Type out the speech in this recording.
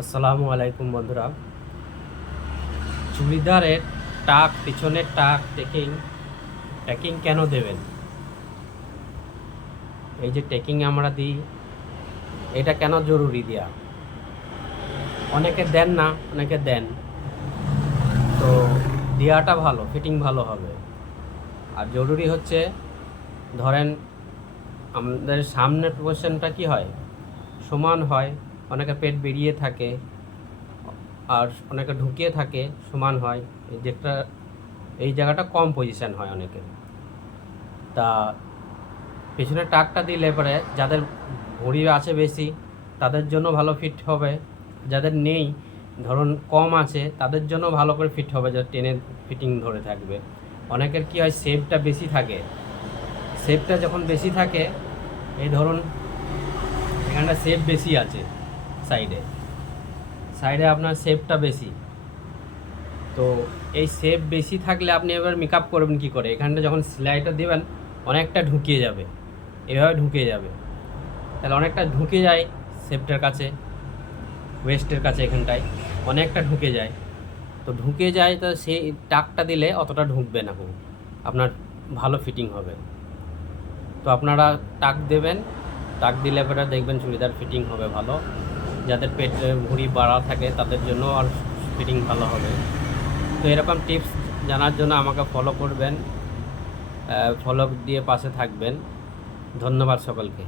আসসালামু আলাইকুম বন্ধুরা। চুড়িদারের টাক, পিছনের টাক টেকিং ট্যাকিং কেন দেবেন? এই যে টেকিং আমরা দিই, এটা কেন জরুরি দেওয়া অনেকে দেন না, অনেকে দেন। তো দেওয়াটা ভালো ফিটিং ভালো হবে। আর জরুরি হচ্ছে, ধরেন, আমাদের সামনের পোর্শনটা কি হয়? সমান হয়। অনেকে পেট বেরিয়ে থাকে, আর অনেকে ঢুকিয়ে থাকে, সমান হয়। যেটা এই জায়গাটা কম পজিশন হয় অনেকের। তা পেছনে টাকটা দিলে পরে যাদের ভুঁড়ি আছে বেশি, তাদের জন্য ভালো ফিট হবে। যাদের নেই, ধরুন কম আছে, তাদের জন্য ভালো করে ফিট হবে যাদের টেনে ফিটিং ধরে থাকবে। অনেকের কি হয় শেপটা বেশি থাকে। শেপটা যখন বেশি থাকে, এই ধরুন এখানটা শেপ বেশি আছে। সাইডে সাইডে আপনার শেপটা বেশি। তো এই শেপ বেশি থাকলে আপনি এবার মেকআপ করবেন কি করে? এখানটা যখন সেলাইটা দেবেন, অনেকটা ঢুকিয়ে যাবে। এভাবে ঢুকিয়ে যাবে। তাহলে অনেকটা ঢুকে যায় শেপটার কাছে ওয়েস্টের কাছে এখানটায়। অনেকটা ঢুকে যায়। তো ঢুকে যায়, তো সেই টাকটা দিলে অতটা ঢুকবে না। আপনার ভালো ফিটিং হবে। তো আপনারা টাক দেবেন। টাক দিলে পরে দেখবেন চুড়িদার ফিটিং হবে ভালো। যাদের পেট ভুঁড়ি বাড়া থাকে, তাদের জন্য আর ফিটিং ভালো হবে। তো এরকম টিপস জানার জন্য আমাকে ফলো করবেন ফলো দিয়ে পাশে থাকবেন। ধন্যবাদ সকলকে।